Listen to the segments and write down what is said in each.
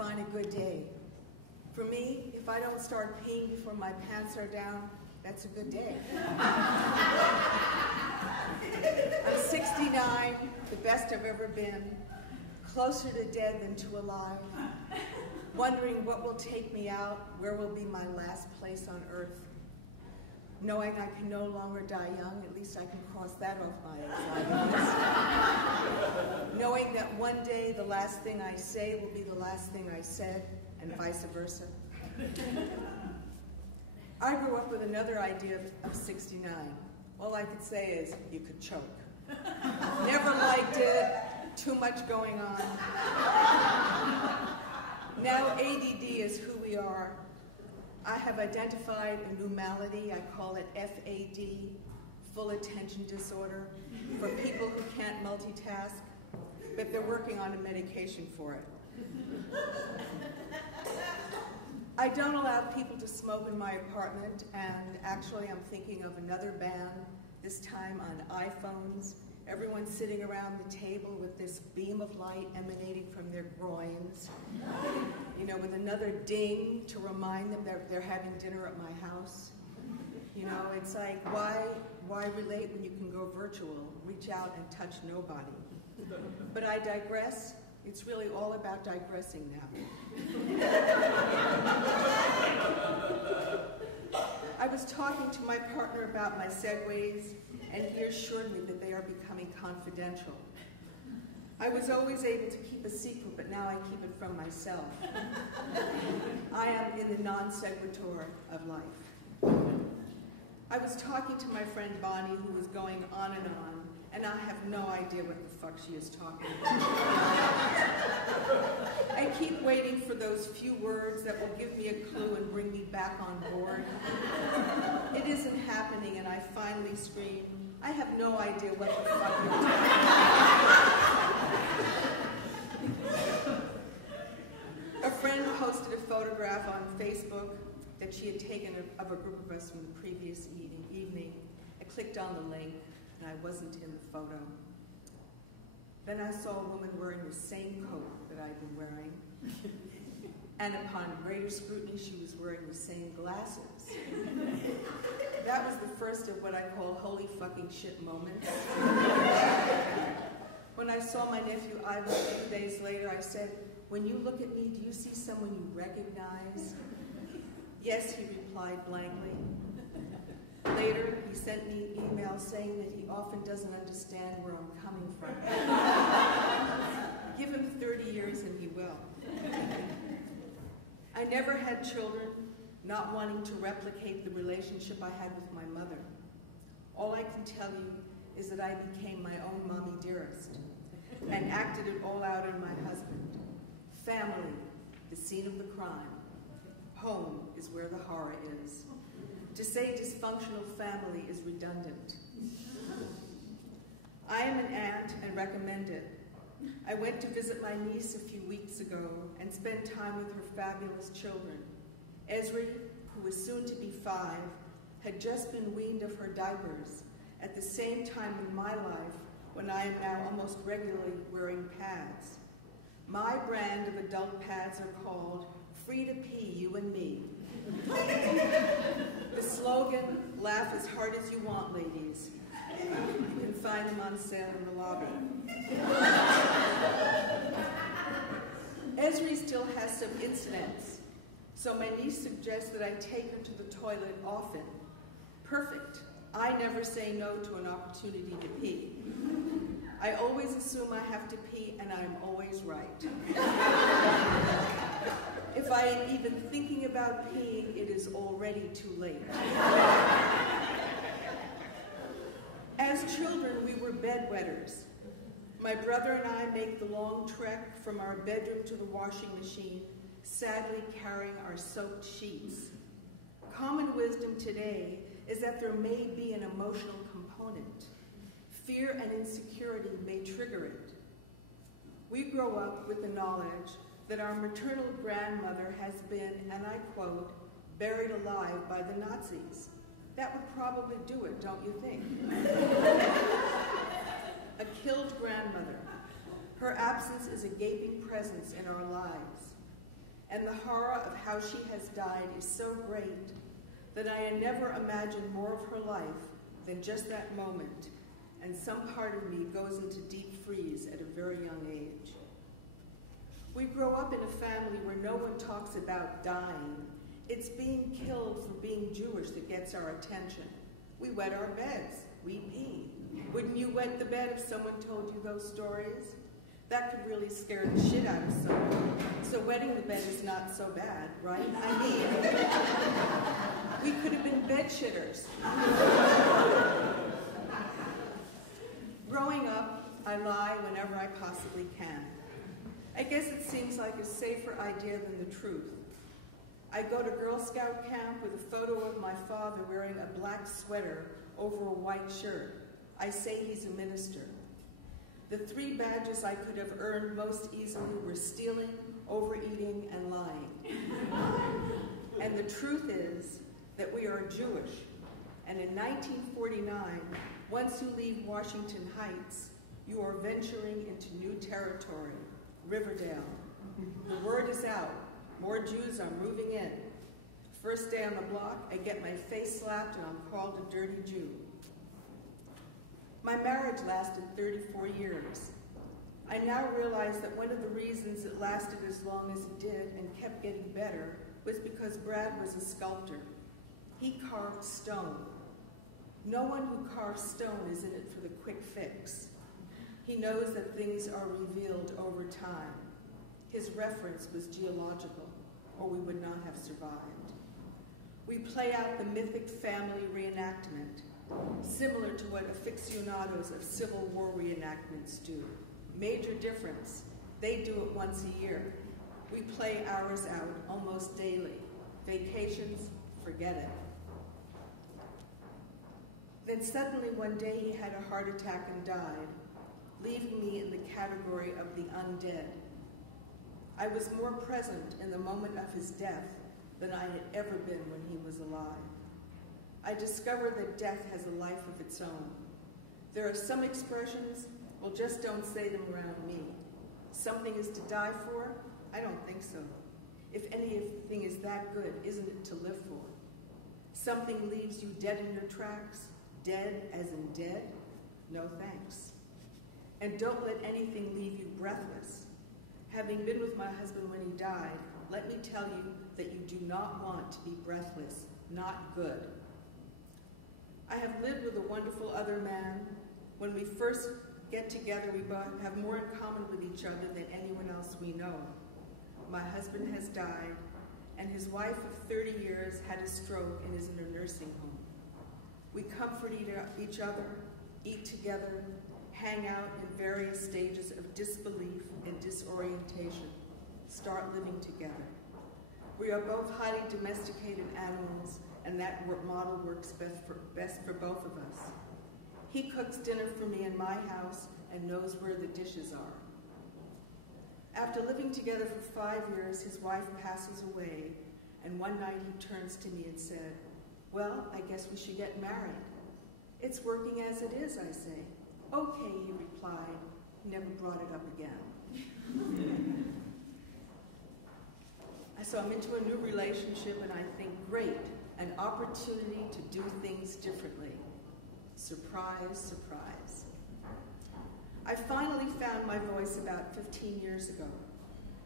define a good day. For me, if I don't start peeing before my pants are down, that's a good day. I'm 69, the best I've ever been, closer to dead than to alive, wondering what will take me out, where will be my last place on earth. Knowing I can no longer die young, at least I can cross that off my anxiety list. Knowing that one day the last thing I say will be the last thing I said, and vice versa. I grew up with another idea of 69. All I could say is, you could choke. Never liked it, too much going on. Now ADD is who we are. I have identified a new malady, I call it FAD, full attention disorder, for people who can't multitask, but they're working on a medication for it. I don't allow people to smoke in my apartment, and actually I'm thinking of another ban, this time on iPhones. Everyone's sitting around the table with this beam of light emanating from their groins, you know, with another ding to remind them that they're having dinner at my house. You know, it's like, why relate when you can go virtual, reach out and touch nobody? But I digress. It's really all about digressing now. I was talking to my partner about my segues, and he assured me that they are becoming confidential. I was always able to keep a secret, but now I keep it from myself. I am in the non sequitur of life. I was talking to my friend Bonnie, who was going on, and I have no idea what the fuck she is talking about. I keep waiting for those few words that will give me a clue and bring me back on board. It isn't happening, and I finally scream, I have no idea what the fuck you're talking about. A friend posted a photograph on Facebook that she had taken of a group of us from the previous evening. I clicked on the link, and I wasn't in the photo. Then I saw a woman wearing the same coat that I'd been wearing, and upon greater scrutiny, she was wearing the same glasses. That was the first of what I call holy fucking shit moments. When I saw my nephew Ivan a few days later, I said, when you look at me, do you see someone you recognize? Yes, he replied blankly. Later, he sent me an email saying that he often doesn't understand where I'm coming from. Give him 30 years and he will. I never had children, not wanting to replicate the relationship I had with my mother. All I can tell you is that I became my own mommy dearest and acted it all out on my husband. Family, the scene of the crime. Home is where the horror is. To say dysfunctional family is redundant. I am an aunt and recommend it. I went to visit my niece a few weeks ago and spent time with her fabulous children. Esri, who was soon to be 5, had just been weaned of her diapers at the same time in my life when I am now almost regularly wearing pads. My brand of adult pads are called Free to Pee, You and Me. The slogan, laugh as hard as you want, ladies. You can find them on sale in the lobby. Esri still has some incidents, so my niece suggests that I take her to the toilet often. Perfect. I never say no to an opportunity to pee. I always assume I have to pee, and I'm always right. If I am even thinking about peeing, it is already too late. As children, we were bedwetters. My brother and I make the long trek from our bedroom to the washing machine, sadly carrying our soaked sheets. Common wisdom today is that there may be an emotional component. Fear and insecurity may trigger it. We grow up with the knowledge that our maternal grandmother has been, and I quote, buried alive by the Nazis. That would probably do it, don't you think? A killed grandmother. Her absence is a gaping presence in our lives. and the horror of how she has died is so great that I never imagined more of her life than just that moment, and some part of me goes into deep freeze at a very young age. We grow up in a family where no one talks about dying. It's being killed for being Jewish that gets our attention. We wet our beds. We pee. Wouldn't you wet the bed if someone told you those stories? That could really scare the shit out of someone. So wetting the bed is not so bad, right? I mean, we could have been bed shitters. Growing up, I lie whenever I possibly can. I guess it seems like a safer idea than the truth. I go to Girl Scout camp with a photo of my father wearing a black sweater over a white shirt. I say he's a minister. The 3 badges I could have earned most easily were stealing, overeating, and lying. And the truth is that we are Jewish. And in 1949, once you leave Washington Heights, you are venturing into new territory, Riverdale. The word is out. More Jews are moving in. First day on the block, I get my face slapped and I'm called a dirty Jew. My marriage lasted 34 years. I now realize that one of the reasons it lasted as long as it did and kept getting better was because Brad was a sculptor. He carved stone. No one who carves stone is in it for the quick fix. He knows that things are revealed over time. His reference was geological, or we would not have survived. We play out the mythic family reenactment, similar to what aficionados of Civil War reenactments do. Major difference, they do it once a year. We play ours out almost daily. Vacations, forget it. Then suddenly one day he had a heart attack and died, leaving me in the category of the undead. I was more present in the moment of his death than I had ever been when he was alive. I discovered that death has a life of its own. There are some expressions, well, just don't say them around me. Something is to die for? I don't think so. If anything is that good, isn't it to live for? Something leaves you dead in your tracks, dead as in dead? No thanks. And don't let anything leave you breathless. Having been with my husband when he died, let me tell you that you do not want to be breathless, not good. I have lived with a wonderful other man. When we first get together, we both have more in common with each other than anyone else we know. My husband has died, and his wife of 30 years had a stroke and is in a nursing home. We comfort each other, eat together, hang out in various stages of disbelief and disorientation, start living together. We are both highly domesticated animals, and that model works best for both of us. He cooks dinner for me in my house and knows where the dishes are. After living together for 5 years, his wife passes away, and one night he turns to me and said, "Well, I guess we should get married." "It's working as it is," I say. "Okay," he replied. He never brought it up again. So I'm into a new relationship, and I think, great, an opportunity to do things differently. Surprise, surprise. I finally found my voice about 15 years ago.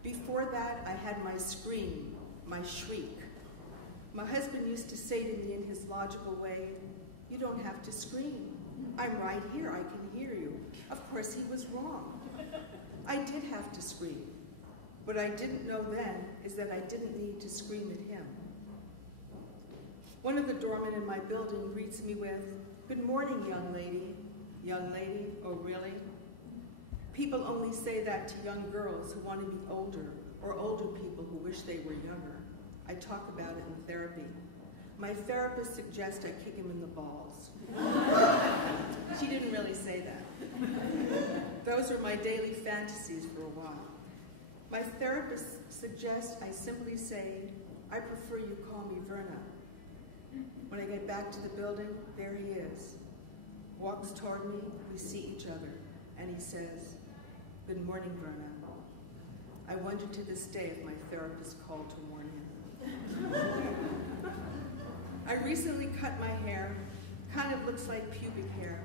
Before that, I had my scream, my shriek. My husband used to say to me in his logical way, "You don't have to scream. I'm right here, I can hear you." Of course, he was wrong. I did have to scream. What I didn't know then is that I didn't need to scream at him. One of the doormen in my building greets me with, "Good morning, young lady." Young lady? Oh, really? People only say that to young girls who want to be older, or older people who wish they were younger. I talk about it in therapy. My therapist suggests I kick him in the balls. She didn't really say that. Those are my daily fantasies for a while. My therapist suggests I simply say, "I prefer you call me Verna." When I get back to the building, there he is. Walks toward me, we see each other, and he says, "Good morning, Verna." I wonder to this day if my therapist called to warn him. I recently cut my hair. Kind of looks like pubic hair.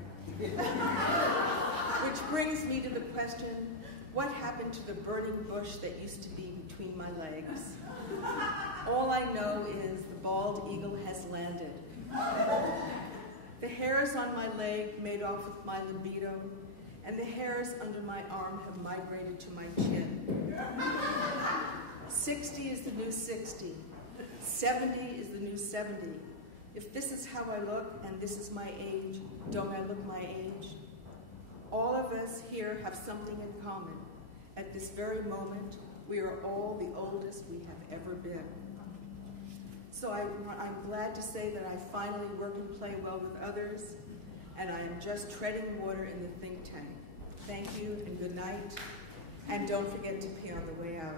Which brings me to the question, what happened to the burning bush that used to be between my legs? All I know is the bald eagle has landed. The hairs on my leg made off with my libido, and the hairs under my arm have migrated to my chin. 60 is the new 60. 70 is the new 70. If this is how I look and this is my age, don't I look my age? All of us here have something in common. At this very moment, we are all the oldest we have ever been. So I'm glad to say that I finally work and play well with others, and I am just treading water in the think tank. Thank you and good night, and don't forget to pee on the way out.